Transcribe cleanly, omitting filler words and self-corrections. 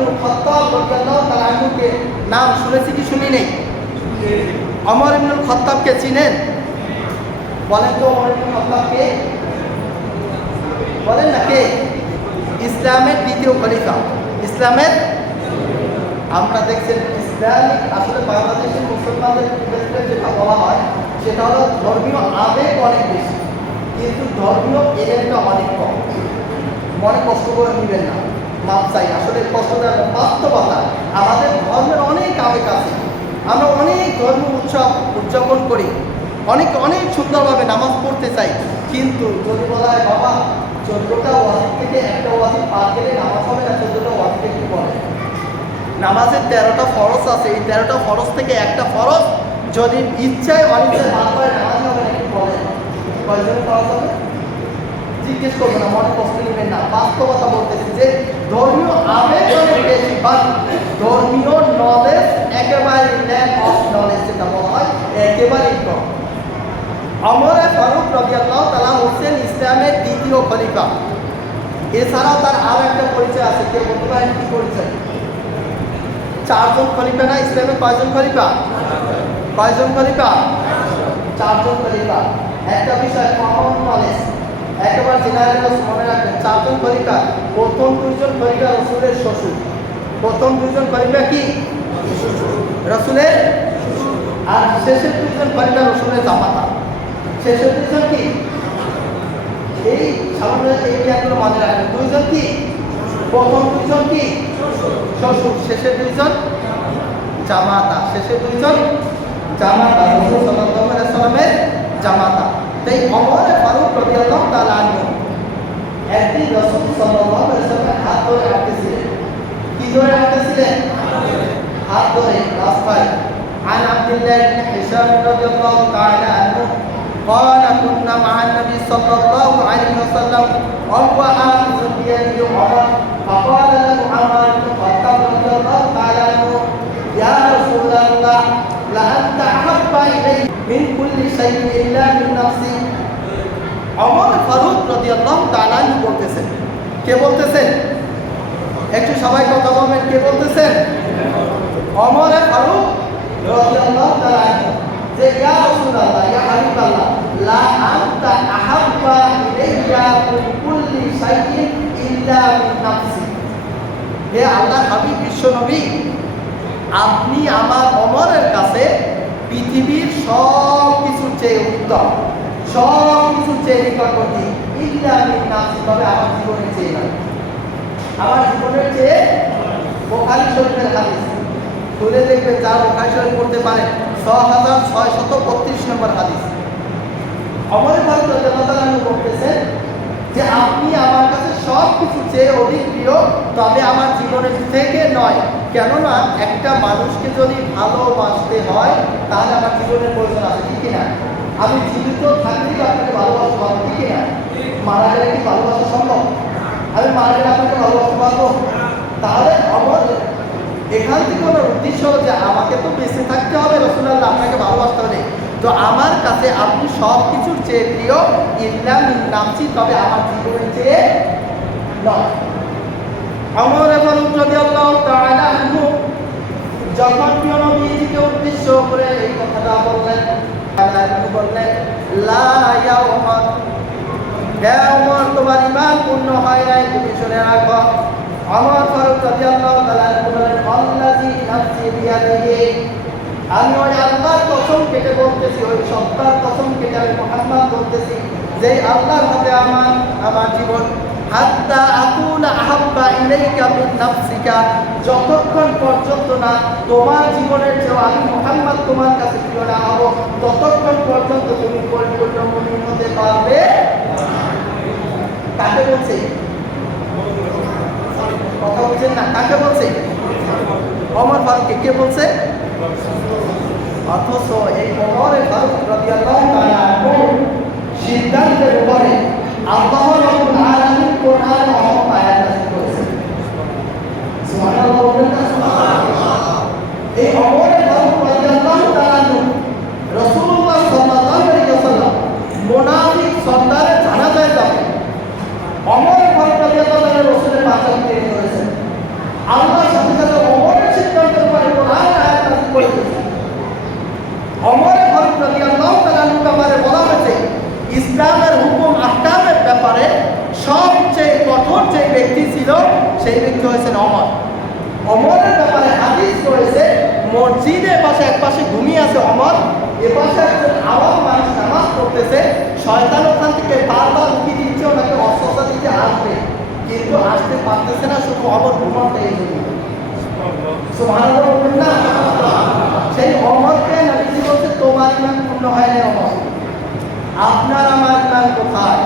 ইবনুল খাত্তাব রাদিয়াল্লাহু তাআলা আনহুকে নাম শুনেছি কি শুনি নেই? ওমর ইবনুল খাত্তাবকে চিনেন? বলেন তো ওমর ইবনুল খাত্তাবকে, বলেন না কে? ইসলামের দ্বিতীয় খলিফা। ইসলামের আমরা দেখছেন ইসলামিক আসলে বাংলাদেশের মুসলমানদের ক্ষেত্রে যেটা বলা হয় সেটা হলো ধর্মীয় আবেগ অনেক বেশি, কিন্তু ধর্মীয় এলেনটা অনেক কম। মনে কষ্ট করে নেবেন না, মাপ চাই। আসলে কষ্ট দেওয়ার বাস্তবতা, আমাদের ধর্মের অনেক আবেগ আছে, আমরা অনেক ধর্ম উৎসব উদযাপন করি, অনেক অনেক সুন্দরভাবে নামাজ পড়তে চাই, কিন্তু যদি বলা হয় বাবা 14টা ওয়াজিব থেকে একটা ওয়াজিব পার গেলে নামাজ হবে না, 14টা ওয়াজিব কি বলে? নামাজের 13টা ফরজ আছে, এই 13টা ফরজ থেকে একটা ফরজ যদি ইচ্ছায় অনিচ্ছায় বাদ হয় নামাজ হবে না, কি বলে? কয়জনের ফরজ হবে? জিজ্ঞেস করবো না, মনে কষ্ট নেবেন না, বাস্তবতা বলতেছি যে ধর্মীয় আবেগ অনেক বেশি, বা ধর্মীয় নলেজ একেবারে ল্যাক অফ নলেজ যেটা বলা হয় একেবারেই কম। ওমর ফারুক রাদিয়াল্লাহু তাআলা হচ্ছেন ইসলামের দ্বিতীয় খলিফা। এছাড়াও তার আরো একটা পরিচয় আছে, কেউ বলতে পারেন কি পরিচয়? 4 জন খলিফা না? ইসলামের কয়জন খলিফা? কয়জন খলিফা? 4 জন খলিফা। একটা বিষয় কমন নলেজ, একেবারে জেনারেল মনে রাখবেন, 4 জন খলিফা। প্রথম 2 জন খলিফা রাসূলের শ্বশুর। প্রথম 2 জন খলিফা কি? রাসূলের, আর শেষের 2 জন খলিফা রাসূলের জামাতা। শেষের 2 জন কি? এই সামান্য এই জ্ঞানগুলো মনে রাখবেন। 2 জন কি? প্রথম 2 জন কি? শ্বশুর। শেষের 2 জন জামাতা। শেষের 2 জন জামাতা, রাসূল সাল্লাল্লাহু আলাইহি ওয়াসাল্লামের জামাতা। তাই ওমর ফারুক রাদিয়াল্লাহু তাআলা আনহু একদিন রাসূল সাল্লাল্লাহু আলাইহি ওয়াসাল্লামের হাত ধরে হাঁটতেছিলেন। কি ধরে হাঁটতেছিলেন? হাত ধরে রাস্তায়। عن عبد الله بن هشام رضي الله تعالى عنه قال كنا مع النبي صلى الله عليه وسلم وهو آخذ بيده عمر فقال له عمر بن الخطاب رضي الله تعالى عنه يا رسول الله لأنت أحب إلي من كل شيء إلا من نفسي। ওমর ফারুক রাদিয়াল্লাহু তাআলা আনহু বলতেছেন। কে বলতেছেন? একটু সবাই কথা বলবেন, কে বলতেছেন? ওমর ফারুক রাদিয়াল্লাহু তাআলা আনহু যে ইয়া রাসূলুল্লাহ ইয়া হাবিবাল্লাহ লা আনতা আহাব্বা ইলাইয়া মিন কুল্লি শাইইন ইল্লা মিন নাফসি। হে আল্লাহর হাবিব বিশ্ব নবী, আপনি আমার ওমরের কাছে পৃথিবীর সব কিছুর চেয়ে উত্তম, সব কিছুর চেয়ে নিকটবর্তী, ইল্লা মিন নাফসি, তবে আমার জীবনের চেয়ে নয়। আমার জীবনের চেয়ে বুখারী শরীফের হাদিস খুলে দেখবেন, যারা বুখারী শরীফ পড়তে পারেন 6632 নম্বর হাদিস। ওমর ফারুক রাদিয়াল্লাহু তাআলা বলতেছেন যে আপনি আমার কাছে সব কিছু চেয়ে অধিক প্রিয়, তবে আমার জীবনের থেকে নয়। কেননা একটা মানুষকে যদি ভালোবাসতে হয় তাহলে আমার জীবনের প্রয়োজন আছে, ঠিক কিনা? আমি জীবিত থাকলেই আপনাকে ভালোবাসতে পারবো, ঠিক কিনা? মারা গেলে কি ভালোবাসা সম্ভব? আমি মারা গেলে আপনাকে ভালোবাসতে পারবো? তাহলে আমার এখান থেকে আমার উদ্দেশ্য হলো যে আমাকে তো বেঁচে থাকতে হবে, রাসূলুল্লাহ আপনাকে ভালোবাসতে হবে, তো আমার কাছে আপনি সব কিছুর চেয়ে প্রিয়, ইল্লা মিন নাফসি, তবে আমার জীবনের চেয়ে নয়। ওমর ফারুক রাদিয়াল্লাহু তাআলা আনহু যখন প্রিয় নবীজিকে উদ্দেশ্য করে এই কথাটা বললেন, বললেন লা ইয়া ওমর, হে ওমর তোমার ঈমান পূর্ণ হয় নাই, তুমি শুনে রাখো। ওমর ফারুক রাদিয়াল্লাহু তাআলা বললেন আল্লাযী নাফসি বিয়াদিহি, আমি ওই আল্লাহর কসম কেটে বলতেছি, ওই সত্তার কসম কেটে আমি মুহাম্মদ বলতেছি, যে আল্লাহর হাতে আমার জীবন, হাত্তা আকুনা আহাব্বা ইলাইকা মিন নাফসিকা, যতক্ষণ পর্যন্ত না তোমার জীবনের চেয়ে আমি মুহাম্মদ তোমার কাছে প্রিয় না হব, ততক্ষণ পর্যন্ত তুমি পরিপূর্ণ মুমিন হতে পারবে। কাকে বলছে? কথা বলছেন না, কাকে বলছে? ওমর ফারুককে। কে বলছে? অথচ এই ওমর ফারুক রাদিয়াল্লাহু তাআলা আনহু সিদ্ধান্তের উপরে আল্লাহ রাব্বুল আলামিন কোরআন অনেক আয়াত নাযিল করেছেন। সুবহানাল্লাহ, বলবেন না সুবহানাল্লাহ। এই ওমর ফারুক রাদিয়াল্লাহু তাআলা আনহু রাসূলুল্লাহ সাল্লাল্লাহু আলাইহি ওয়াসাল্লাম মুনাফিক সর্দারের জানাজায় যাবেন। ওমর ফারুক রাদিয়াল্লাহু তাআলা রাসূলের পাশে তিনি করেছেন। আল্লাহ সেই ব্যক্তি হয়েছেন অমর। অমরের ব্যাপারে হাদিস রয়েছে, মসজিদের পাশে এক পাশে ঘুমিয়ে আছে অমর, এ পাশে একজন আওয়াম মানুষ নামাজ পড়তেছে, শয়তান ওখান থেকে বারবার উঠি দিচ্ছে, ওনাকে অস্বস্থতা দিতে আসবে, কিন্তু আসতে পারতেছে না, শুধু অমর ঘুমাতে এই জন্য। সুবহানাল্লাহ বলবেন না? সেই অমরকে নবীজি বলছে তোমার ইমান পূর্ণ হয় না অমর, আপনার আমার ইমান কোথায়?